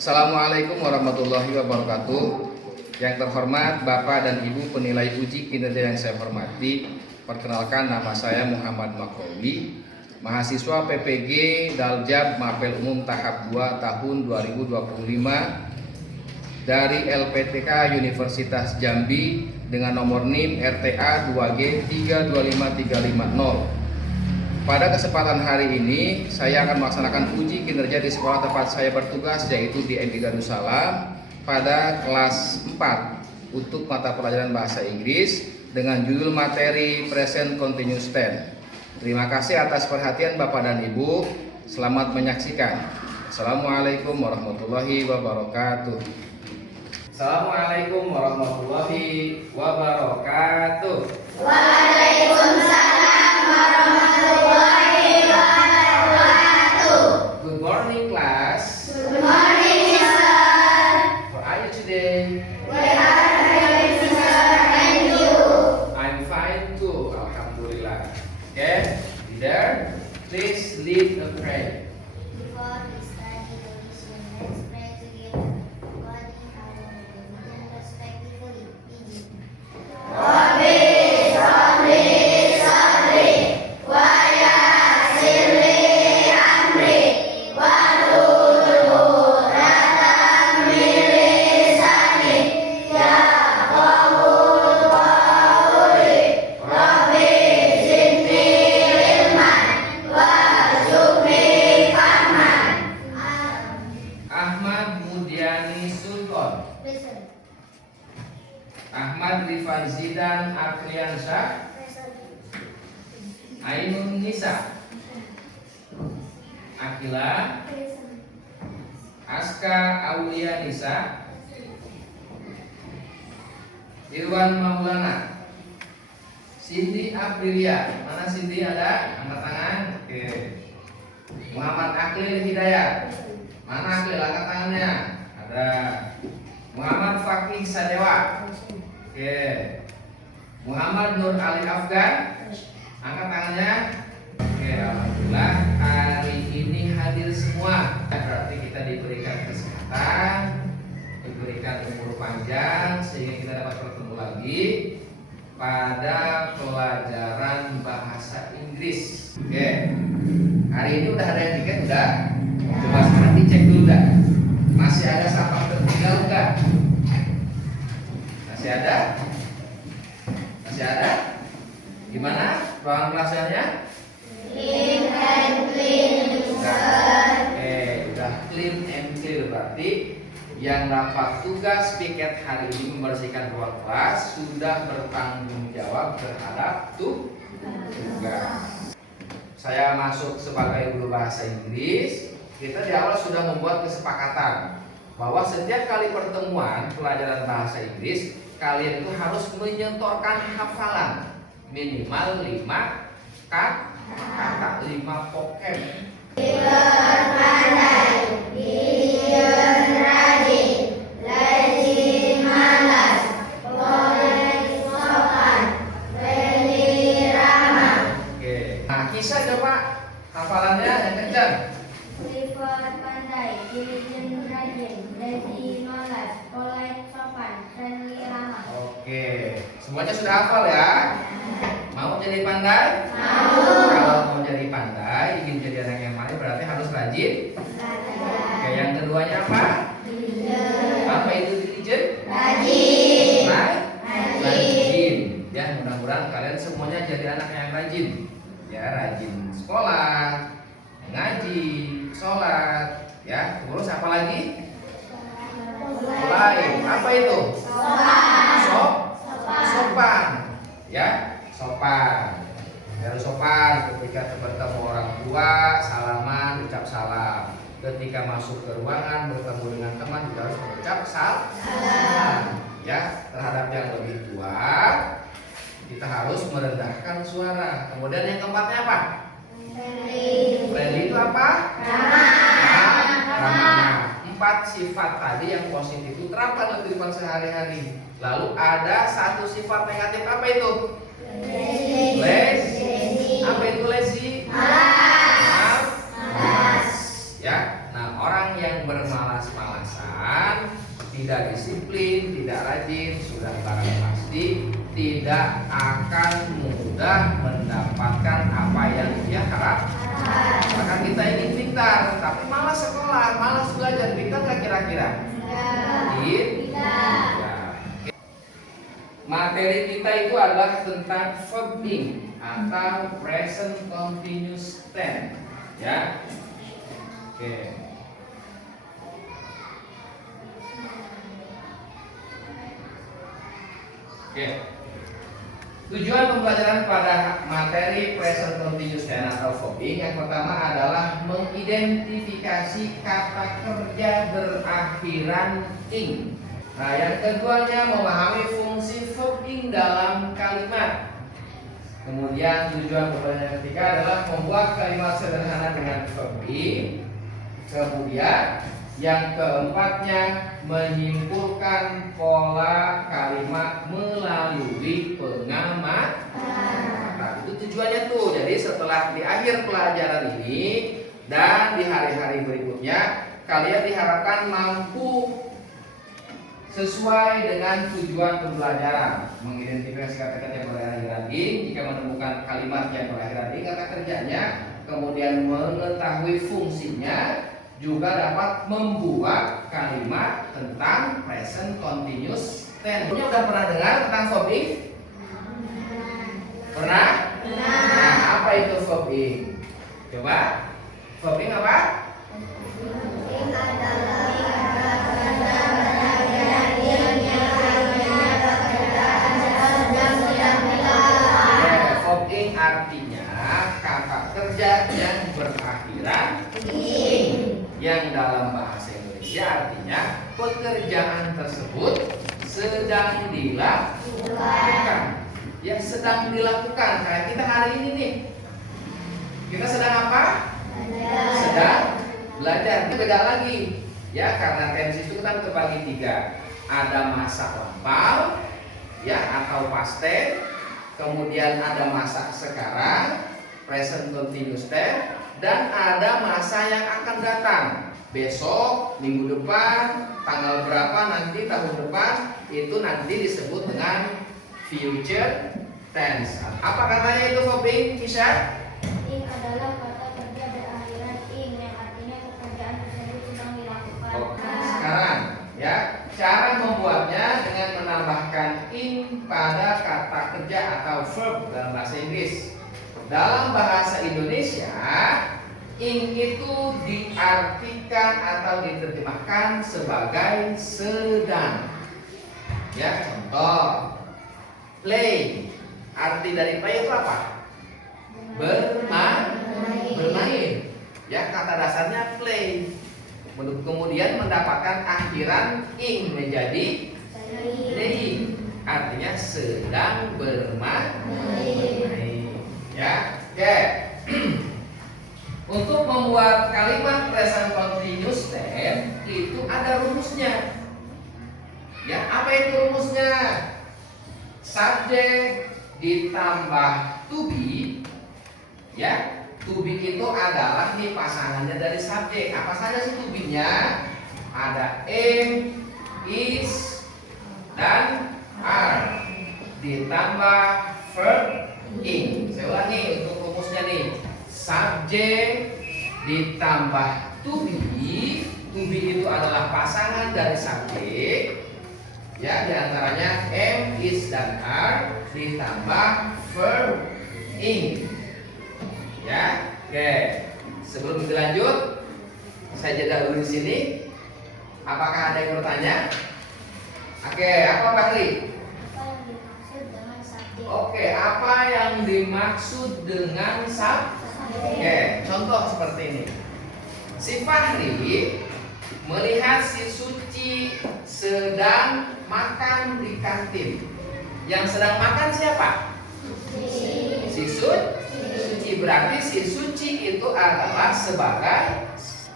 Assalamualaikum warahmatullahi wabarakatuh. Yang terhormat Bapak dan Ibu penilai uji kinerja yang saya hormati, perkenalkan nama saya Muhammad Makrowi, mahasiswa PPG Daljab Mapel Umum tahap 2 tahun 2025 dari LPTK Universitas Jambi dengan nomor NIM RTA 2G 325350. Pada kesempatan hari ini, saya akan melaksanakan uji kinerja di sekolah tempat saya bertugas, yaitu di MI Darussalam pada kelas 4 untuk mata pelajaran bahasa Inggris dengan judul materi Present Continuous Tense. Terima kasih atas perhatian Bapak dan Ibu. Selamat menyaksikan. Assalamualaikum warahmatullahi wabarakatuh. Assalamualaikum warahmatullahi wabarakatuh. Waalaikumsalam warahmatullahi wabarakatuh. Good morning, class. Good morning, sir. How are you today? We are very sir, and you? I'm fine too, alhamdulillah. Okay, leader, please lead the prayer. Before we start the devotion, let's pray together. God in our religion respectively. Rabbi, Rabbi, Sabri, wa yassirli amri, wahlul 'uqdatam min lisani, yafqahul qawli. Rabbi zidni ilman, warzuqni fahman. Ahmad Mudiani Sultan, Present. Ahmad Rifan Zidan Afriansyah, Ainun Nisa, Akila, Aska Aulia Nisa, Irwan Maulana, Cindy Aprilia. Mana Cindy, ada? Angkat tangan. Oke. Muhammad Aklil Hidayat. Mana Aklil, angkat tangannya? Ada. Muhammad Fakih Sadewa. Oke. Muhammad Nur Ali Afgan, angkat tangannya. Oke, alhamdulillah hari ini hadir semua. Berarti kita diberikan kesehatan, diberikan umur panjang sehingga kita dapat bertemu lagi pada pelajaran bahasa Inggris. Oke. Hari ini udah ada yang tiket, udah? Coba sekarang dicek dulu dah. Masih ada sampah tertinggal enggak? Masih ada? Masih ada? Gimana ruangan kelasnya? Clean and clean, sir. Oke, udah clean and clear, berarti yang rapat tugas piket hari ini membersihkan ruang kelas sudah bertanggung jawab terhadap tugas. Saya masuk sebagai guru bahasa Inggris. Kita di awal sudah membuat kesepakatan bahwa setiap kali pertemuan pelajaran bahasa Inggris, kalian itu harus menyetorkan hafalan minimal 5 kata, 5 pokem. Biar pandai, biar rajin, rajin malas, boleh sopan, beli ramah. Oke. Nah, kisah coba hafalannya yang kencang. Biar pandai, diligent rajin, rajin malas, boleh sopan, beli ramah. Oke. Semuanya sudah hafal ya? Mau jadi pandai? Mau. Kalau mau jadi pandai, ingin jadi anak yang pandai berarti harus rajin. Oke, yang keduanya apa? Apa itu diligent? Rajin. Rajin. Ya, mudah-mudahan kalian semuanya jadi anak yang rajin. Ya, rajin sekolah, ngaji, sholat. Ya, terus apa lagi? Mulai. Apa itu? Sopan. Ya, sopan. Harus sopan ketika bertemu orang tua, salaman, ucap salam. Ketika masuk ke ruangan bertemu dengan teman juga harus mengucap salam. Ya, terhadap yang lebih tua kita harus merendahkan suara. Kemudian yang keempatnya apa? Friendly itu apa? Ramah. 4 sifat tadi yang positif itu terapkan kehidupan sehari-hari. Lalu ada 1 sifat negatif, apa itu? Lazy. Apa itu lazy? Malas. Ya. Nah, orang yang bermalas-malasan tidak disiplin, tidak rajin, sudah barang pasti tidak akan mudah mendapatkan apa yang dia harapkan. Maka kita ingin pintar, tapi malas sekolah, malas belajar. Pintar nggak kira-kira? Tidak. Materi kita itu adalah tentang verb ing atau present continuous tense, ya. Oke. Oke. Tujuan pembelajaran pada materi present continuous tense atau verb ing yang pertama adalah mengidentifikasi kata kerja berakhiran ing. Nah, yang keduanya memahami fungsi verb ing dalam kalimat. Kemudian tujuan pembelajaran yang ketiga adalah membuat kalimat sederhana dengan verb ing. Kemudian yang keempatnya menyimpulkan pola kalimat melalui pengamatan. Nah, itu tujuannya tuh. Jadi setelah di akhir pelajaran ini dan di hari-hari berikutnya, kalian diharapkan mampu sesuai dengan tujuan pembelajaran, mengidentifikasi kata-kata yang berakhiran ing. Jika menemukan kalimat yang berakhiran ing kata kerjanya, kemudian mengetahui fungsinya, juga dapat membuat kalimat tentang present continuous tense. Udah pernah dengar tentang verb ing? Pernah? Nah, apa itu verb ing? Coba, verb ing apa? Artinya kata kerja yang berakhiran ing, yang dalam bahasa Indonesia artinya pekerjaan tersebut sedang dilakukan. Ya, sedang dilakukan. Kayak kita hari ini nih, kita sedang apa? Sedang belajar. Beda lagi ya, karena tense itu kan terbagi tiga. Ada masa lampau ya atau past tense. Kemudian ada masa sekarang, present continuous tense, dan ada masa yang akan datang. Besok, minggu depan, tanggal berapa nanti tahun depan, itu nanti disebut dengan future tense. Apa katanya itu verb ing, Kisha? Ing adalah kata kerja berakhiran ing yang artinya pekerjaan tersebut sedang dilakukan. Oke, sekarang ya, cara membuatnya dengan menambahkan ing pada kata kerja atau verb dalam bahasa Inggris. Dalam bahasa Indonesia, ing itu diartikan atau diterjemahkan sebagai sedang. Ya, contoh play. Arti dari play itu apa? Bermain. Ya, kata dasarnya play. Kemudian mendapatkan akhiran ing menjadi playing, artinya sedang bermain. Ya, oke. Untuk membuat kalimat present continuous tense itu ada rumusnya. Ya, apa itu rumusnya? Subjek ditambah to be. Ya, to be itu adalah nih pasangannya dari subjek. Apa saja sih to be-nya? Ada am, is, dan are. Ditambah verb ing. Saya ulangi untuk rumusnya nih. Subjek ditambah to be. To be itu adalah pasangan dari subjek. Ya, diantaranya am, is, dan are. Ditambah verb ing. Ya, oke. Sebelum kita lanjut, saya jeda dulu di sini. Apakah ada yang bertanya? Oke, apa Bakri? Apa yang dimaksud dengan subjek? Oke, apa yang dimaksud dengan subjek? Oke, contoh seperti ini. Si Fahri melihat si Suci sedang makan di kantin. Yang sedang makan siapa? Si Suci. Berarti si Suci itu adalah sebagai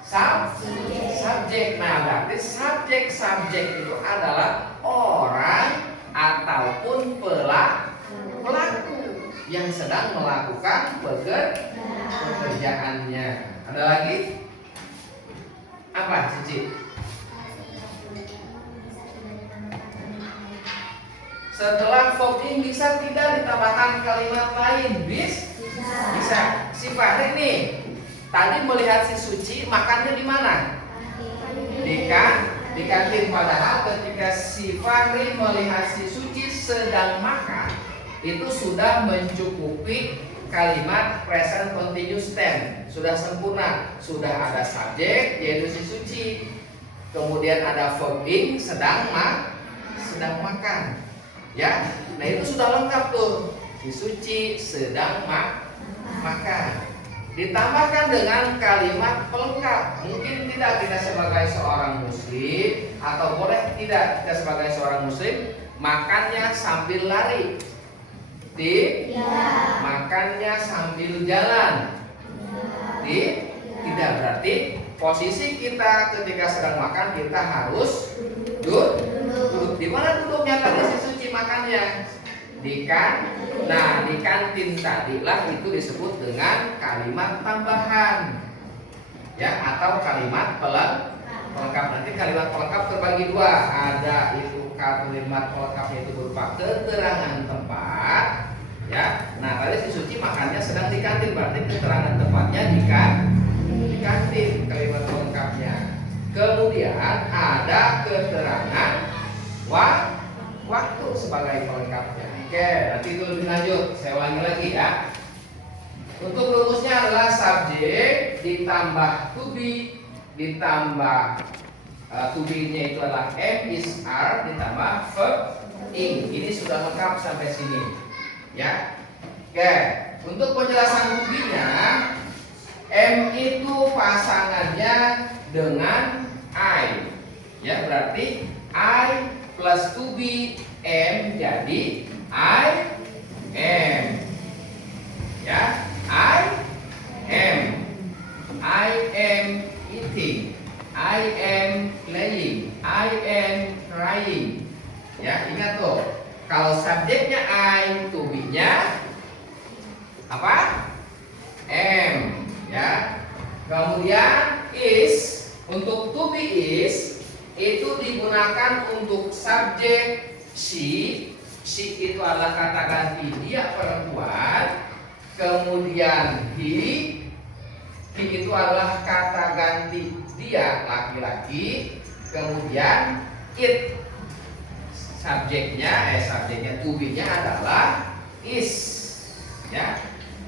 subjek. Nah, berarti subjek itu adalah orang ataupun pelaku yang sedang melakukan pekerjaannya. Ada lagi? Apa, Cici? Setelah verb ing bisa tidak ditambahkan kalimat lain? Bisa. Si Fahri nih tadi melihat si Suci makannya di mana? Di kantin. Padahal ketika si Fahri melihat si Suci sedang makan, itu sudah mencukupi kalimat present continuous tense. Sudah sempurna. Sudah ada subjek yaitu si Suci. Kemudian ada verb ing sedang makan. Ya, nah itu sudah lengkap tuh. Si Suci sedang makan. Ditambahkan dengan kalimat pelengkap. Mungkin tidak kita sebagai seorang muslim, atau boleh tidak kita sebagai seorang muslim makannya sambil lari. Makannya sambil jalan. Tidak, berarti posisi kita ketika sedang makan kita harus duduk. Di mana duduknya tadi si Suci makannya? Di kantin tadilah itu disebut dengan kalimat tambahan, ya, atau kalimat pelengkap. Nanti kalimat pelengkap terbagi dua. Ada itu kalimat pelengkapnya itu berupa keterangan tempat, ya. Nah tadi si Suci makannya sedang di kantin, berarti keterangan tempatnya di kantin kalimat pelengkapnya. Kemudian ada keterangan waktu sebagai pelengkapnya. Oke, nanti itu lebih lanjut. Saya ulangi lagi ya. Untuk rumusnya adalah subjek ditambah to be ditambah to be-nya itu adalah am is are ditambah verb ing. Ini sudah lengkap sampai sini. Ya. Oke, untuk penjelasan to be-nya, am itu pasangannya dengan I. Ya, berarti I plus to be am jadi I am. Ya, I am eating, I am playing, I am crying. Ya, ingat tuh. Kalau subjeknya I, to be-nya apa? Am, ya. Kemudian is, untuk to be is itu digunakan untuk subjek she. She itu adalah kata ganti dia perempuan. Kemudian he itu adalah kata ganti dia laki-laki. Kemudian it subjeknya to be-nya adalah is, ya.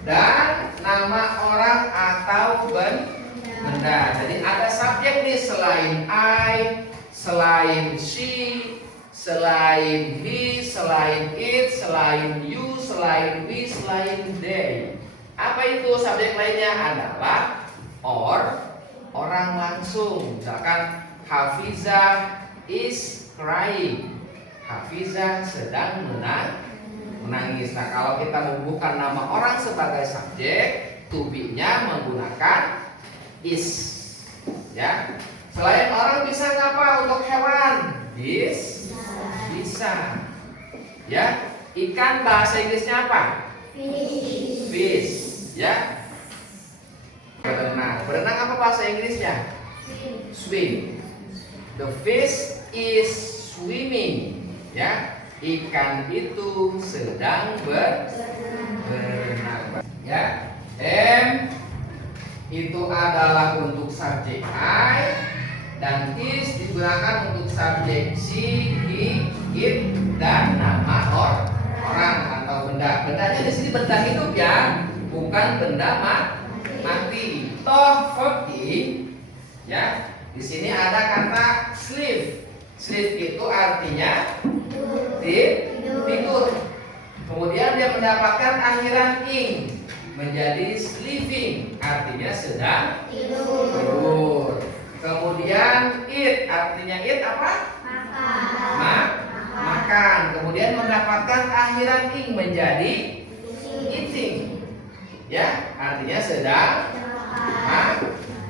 Dan nama orang atau benda. Jadi ada subjek nih selain I, selain she, selain he, selain it, selain you, selain we, selain they. Apa itu subjek lainnya? Adalah orang langsung. Misalkan Hafizah is crying. Hafizah sedang menangis. Nah, kalau kita membuka nama orang sebagai subjek, to be-nya menggunakan is. Ya. Selain orang bisa ngapa untuk hewan? Bisa. Ya, ikan bahasa Inggrisnya apa? Fish. Ya. Berenang apa bahasa Inggrisnya? Swim. The fish is swimming. Ya, ikan itu sedang berenang. Ya, am itu adalah untuk subjek I, dan is digunakan untuk subjek she, he, it, dan nama orang atau benda. Bendanya di sini benda hidup ya, bukan benda mati. Toh verb ing, ya. Di sini ada kata sleep. Sleep itu artinya tidur. Kemudian dia mendapatkan akhiran ing menjadi sleeping, artinya sedang tidur. Kemudian eat, artinya eat apa? Makan. Kemudian mendapatkan akhiran ing menjadi eating, ya, artinya sedang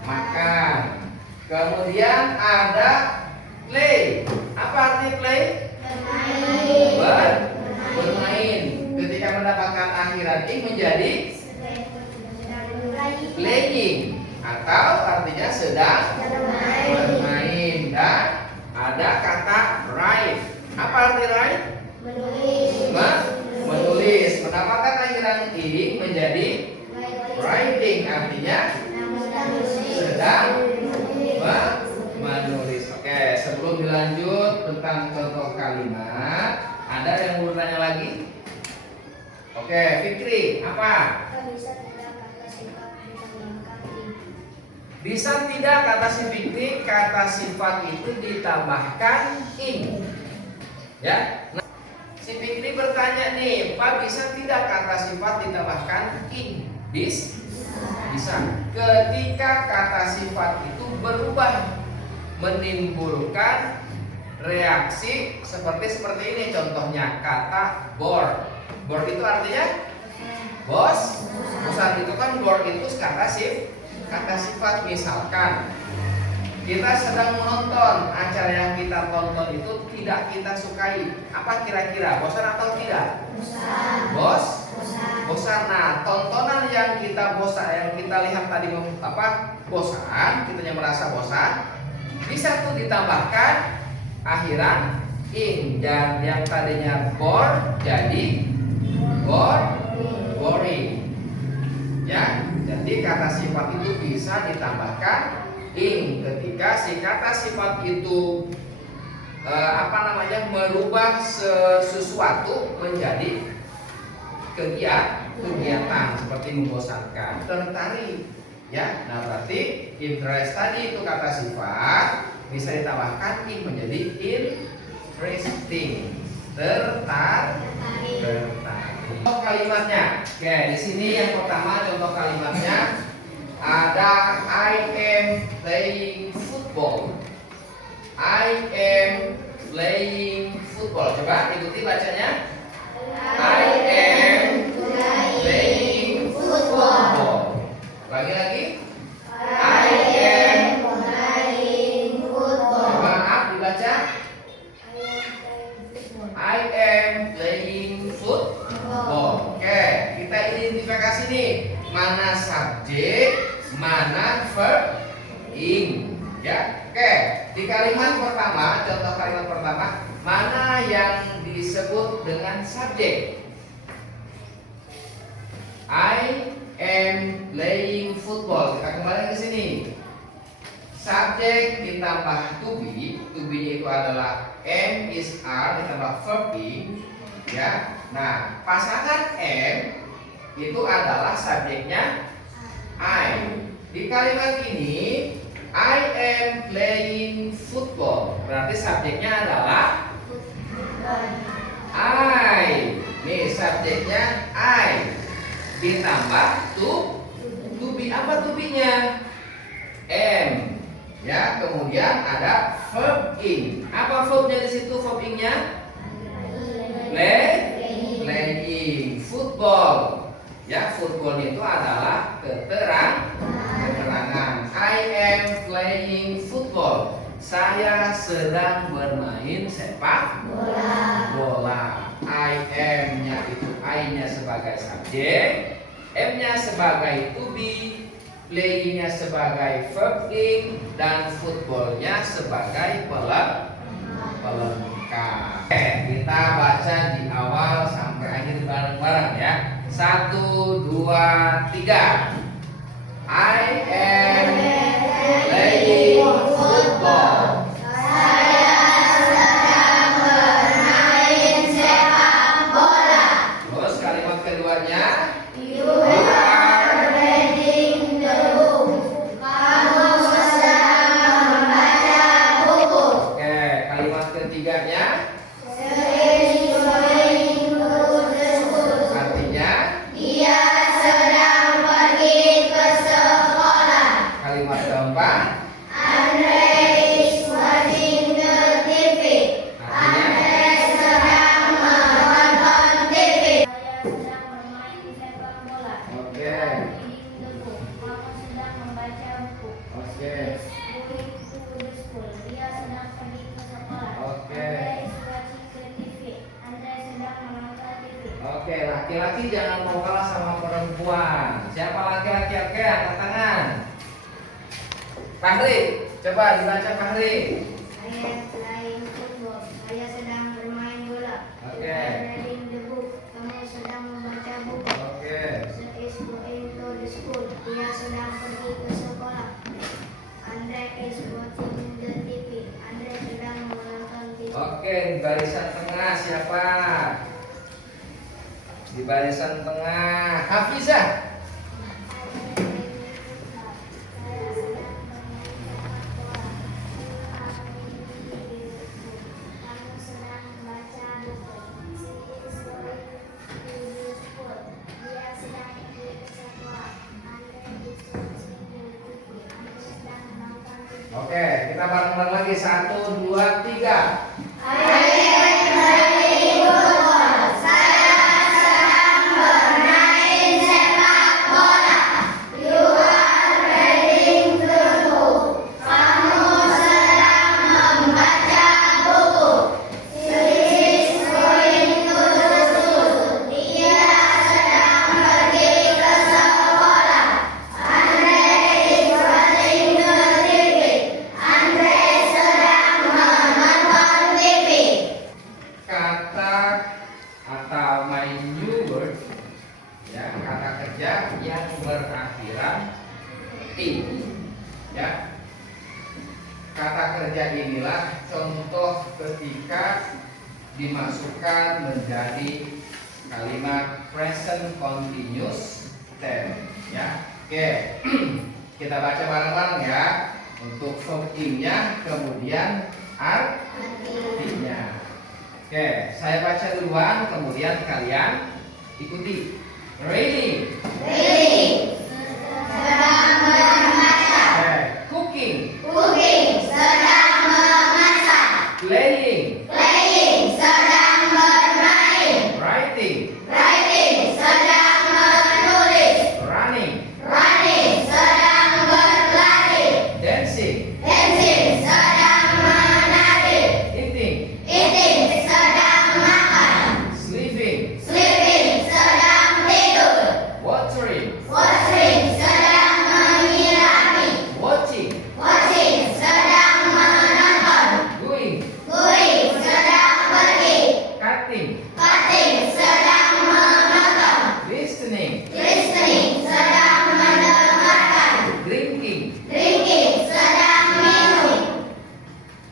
makan. Kemudian ada play. Apa arti play? Bermain. Ketika mendapatkan akhiran ing menjadi playing, atau artinya sedang bermain. Dan ada kata ride. Apa arti ride? Menulis. Menambahkan akhiran ing menjadi writing, artinya sedang menulis. Oke, sebelum dilanjut tentang contoh kalimat, ada yang mau bertanya lagi? Oke, Fikri, apa? Bisa tidak kata si Fikri, kata sifat itu ditambahkan ing? Ya. Nah, si Fikri bertanya nih, Pak, bisa tidak kata sifat ditambahkan ing? Bisa. Ketika kata sifat itu berubah, menimbulkan reaksi seperti ini. Contohnya kata bored. Bored itu artinya bosan. Itu kan bored itu kata sifat. Misalkan kita sedang menonton acara yang kita tonton itu tidak kita sukai. Apa kira-kira? Bosan atau tidak? Bosan. Nah, tontonan yang kita lihat tadi bosan, kitanya merasa bosan, bisa tuh ditambahkan akhiran ing, dan yang tadinya bored jadi boring. Ya, jadi kata sifat itu bisa ditambahkan ing ketika si kata sifat itu merubah sesuatu menjadi kegiatan seperti membosankan, tertarik. Ya, nah berarti interest tadi itu kata sifat bisa ditambahkan ing menjadi interesting, tertarik. Contoh kalimatnya. Oke, di sini yang pertama contoh kalimatnya ada I am playing football. I am playing football. Coba ikuti bacanya. I am playing football. Lagi. I am playing football. Maaf dibaca. I am playing football. Oke, kita identifikasi nih mana subjek, mana verb ing. Ya, oke. Di kalimat pertama, contoh kalimat pertama, mana yang disebut dengan subjek? I am playing football. Kita kembali ke sini. Subjek ditambah to be. To be itu adalah am, is, are ditambah verb ing. Ya. Nah, pasangan am itu adalah subjeknya I. Di kalimat ini I am playing football. Berarti subjeknya adalah I. Nih subjeknya I. Ditambah to be. Apa to be-nya? Am. Ya, kemudian ada verb ing. Apa verbnya di situ? Verb ing-nya playing football. Ya, football itu adalah keterangan. I am playing football. Saya sedang bermain sepak bola. I am-nya itu I-nya sebagai subjek, M-nya sebagai to be, playing-nya sebagai verb ing, dan football-nya sebagai pelengkap. Oke, kita baca di awal sampai akhir bareng-bareng ya. 1, 2, 3. I am playing football. Saya sedang bermain sepak bola. Terus kalimat keduanya, You are reading the book. Kamu sedang membaca buku. oke, kalimat ketiganya He is going to the school. artinya, Dia sedang pergi ke sekolah. kalimat keempat Andre is watching the TV. Andre sedang menonton TV. Saya sedang bermain sepak bola. Oke. Reading the book. Kamu sedang membaca buku. Oke. He is going to the school. Dia sedang pergi ke sekolah. Oke. Andre is watching the TV. Andre sedang menonton TV. Oke, laki-laki jangan mau kalah sama perempuan. Siapa laki-laki? Oke, angkat tangan. Fahri, coba dibaca Fahri. I am playing football. Saya sedang bermain bola. Oke. Reading the book. Kamu sedang membaca buku. Oke. She is going to the school. Dia sedang pergi ke sekolah. Andre is watching the TV. Andre sedang menonton TV. Oke, di barisan tengah siapa? Di barisan tengah Hafizah. Oke, kita bareng-bareng lagi 1, 2, 3. Atau my new word, ya, kata kerja yang berakhiran i, ya. Kata kerja inilah contoh ketika dimasukkan menjadi kalimat present continuous tense, ya. Oke, kita baca bareng-bareng ya. Untuk verb ing-nya, kemudian artinya. Oke, saya baca duluan, kemudian kalian ikuti. Reading. Sedang bermasak. Oke, cooking. Sedang memasak. Playing. Sedang bermain. Writing. Sedang menulis. Running. Sedang berlari. Dancing. Sedang menari. Eating. Sedang makan. Sleeping. Sedang tidur. Watering. Sedang menyirami. Watching. Sedang menonton. Going. Sedang pergi. Cutting. Sedang menonton. Listening. Sedang mendengarkan. Drinking. Sedang minum.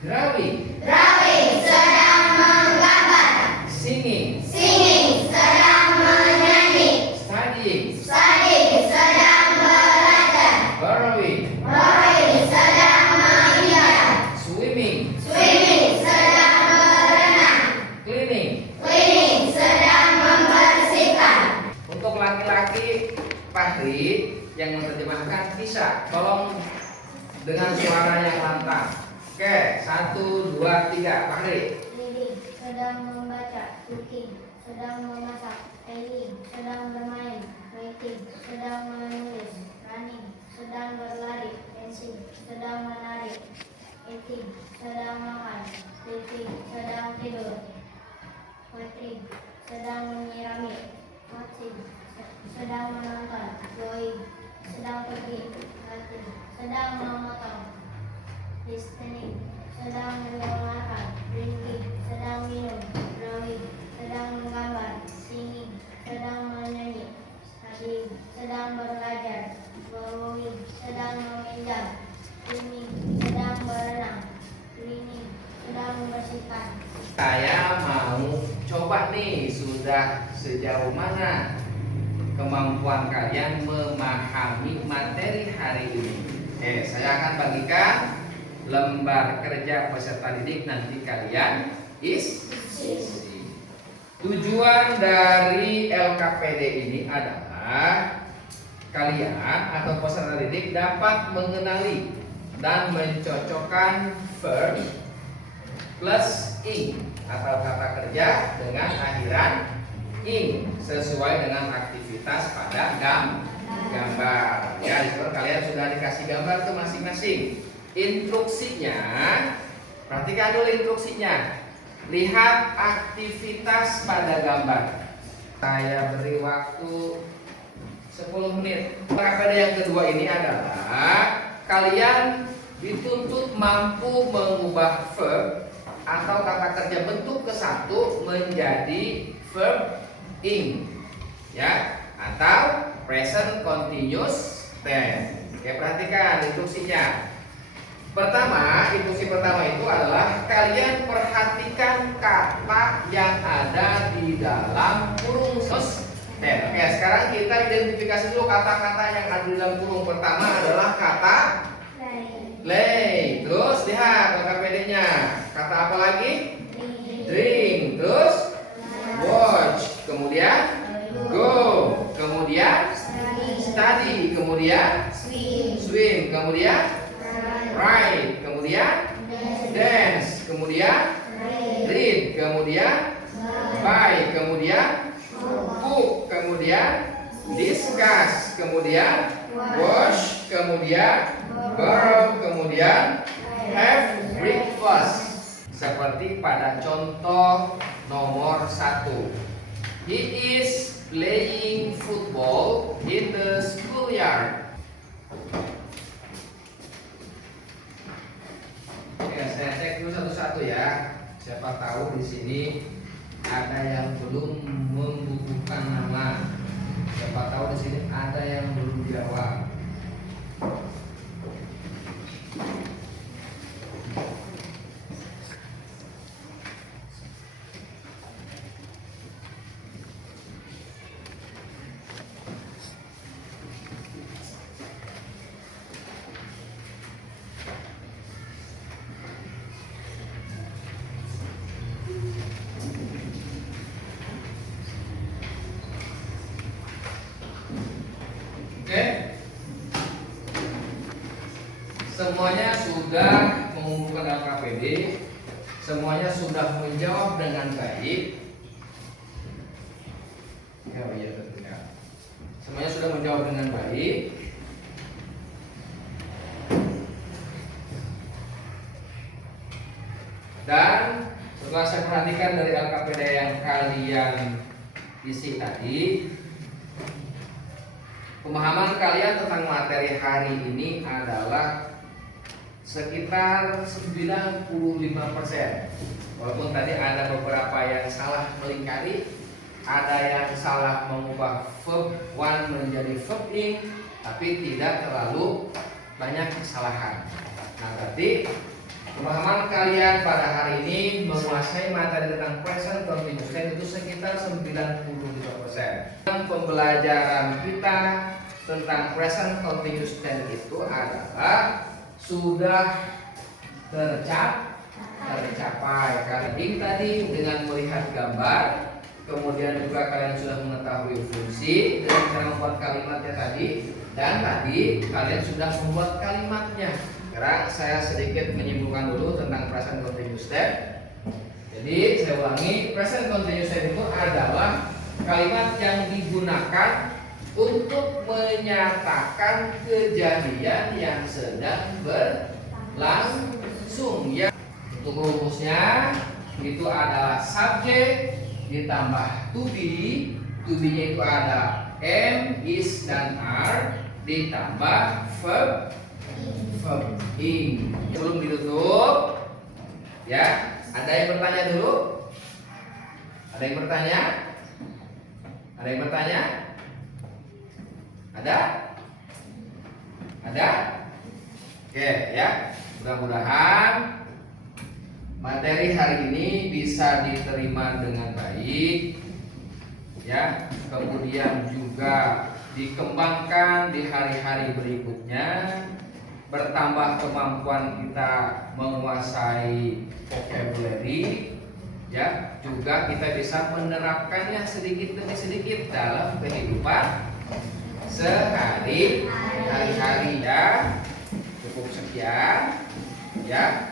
Drawing. Sedang menggambar. Singing. Sedang menyanyi. Studying. Sedang belajar. Burrowing. Sedang menyiar. Swimming. Sedang berenang. Cleaning. Sedang membersihkan. Untuk laki-laki, Fahri yang menerjemahkan bisa tolong dengan suara yang lantang. Oke, 1, 2, 3, Fahri. Reading, sedang membaca. Cooking, sedang memasak. Playing, sedang bermain. Writing, sedang menulis. Running, sedang berlari. Dancing, sedang menari. Eating, sedang makan. Sleeping, sedang tidur. Watering, sedang menyirami. Watching, sedang menonton. Going, sedang pergi. Cutting, sedang memotong. Listening, sedang mendengarkan. Drinking, sedang minum. Drawing, sedang menggambar. Singing, sedang menyanyi. Studying, sedang belajar. Borrowing, sedang meminjam. Swimming, sedang berenang. Cleaning, sedang membersihkan. Saya mau coba nih, sudah sejauh mana kemampuan kalian memahami materi hari ini. Saya akan bagikan lembar kerja peserta didik, nanti kalian isi. Tujuan dari LKPD ini adalah kalian atau peserta didik dapat mengenali dan mencocokkan verb plus ing atau kata kerja dengan akhiran ing sesuai dengan aktivitas pada gambar. Ya, itu kalian sudah dikasih gambar tuh masing-masing. Instruksinya, perhatikan dulu instruksinya. Lihat aktivitas pada gambar. Saya beri waktu 10 menit. KPD yang kedua ini adalah kalian dituntut mampu mengubah verb atau kata kerja bentuk ke satu menjadi verb ing, ya, atau present continuous tense. Oke, perhatikan instruksinya. Pertama, instruksi pertama itu adalah kalian perhatikan kata yang ada di dalam kurung tense. Oke, sekarang kita identifikasi dulu kata-kata yang ada di dalam kurung. Pertama adalah kata lay. Terus lihat KPD-nya. Kata apa lagi? Drink. Terus watch. Kemudian go. Kemudian study. Kemudian swim. Kemudian ride. Kemudian dance. Kemudian read. Kemudian buy. Kemudian cook. Kemudian discuss. Kemudian wash. Kemudian burn. Kemudian have breakfast. Seperti pada contoh nomor 1. He is playing football in the schoolyard. Oke, saya cek dulu satu-satu ya. Siapa tahu di sini ada yang belum membukukan nama. Siapa tahu di sini ada yang belum jawab. Oke, semuanya sudah mengumpulkan LKPD, semuanya sudah menjawab dengan baik. Oh iya, tentunya. Semuanya sudah menjawab dengan baik. Dan setelah saya perhatikan dari LKPD yang kalian isi tadi, pemahaman kalian tentang materi hari ini adalah sekitar 95%. Walaupun tadi ada beberapa yang salah melingkari, ada yang salah mengubah verb one menjadi verb ing, tapi tidak terlalu banyak kesalahan. Nah, berarti pemahaman kalian pada hari ini menguasai materi tentang present continuous tense itu sekitar 95%. Pembelajaran kita tentang present continuous tense itu adalah sudah tercapai. Kalian tadi dengan melihat gambar, kemudian juga kalian sudah mengetahui fungsi dengan cara membuat kalimatnya tadi, dan tadi kalian sudah membuat kalimatnya. Sekarang saya sedikit menyimpulkan dulu tentang present continuous tense. Jadi saya ulangi, present continuous tense itu adalah kalimat yang digunakan untuk menyatakan kejadian yang sedang berlangsung. Ya, untuk rumusnya itu adalah subjek ditambah to be. To be-nya itu ada am, is, dan are ditambah verb ing. Belum ditutup. Ya, ada yang bertanya dulu? Ada yang bertanya? Ada yang bertanya? Ada? Ada? Oke ya, mudah-mudahan materi hari ini bisa diterima dengan baik, ya. Kemudian juga dikembangkan di hari-hari berikutnya, bertambah kemampuan kita menguasai vocabulary, ya. Juga kita bisa menerapkannya sedikit demi sedikit dalam kehidupan sehari-hari, ya. Cukup sekian, ya.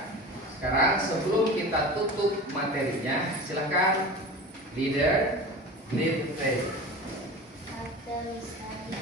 Sekarang sebelum kita tutup materinya, silakan leader lead the prayer. After we study,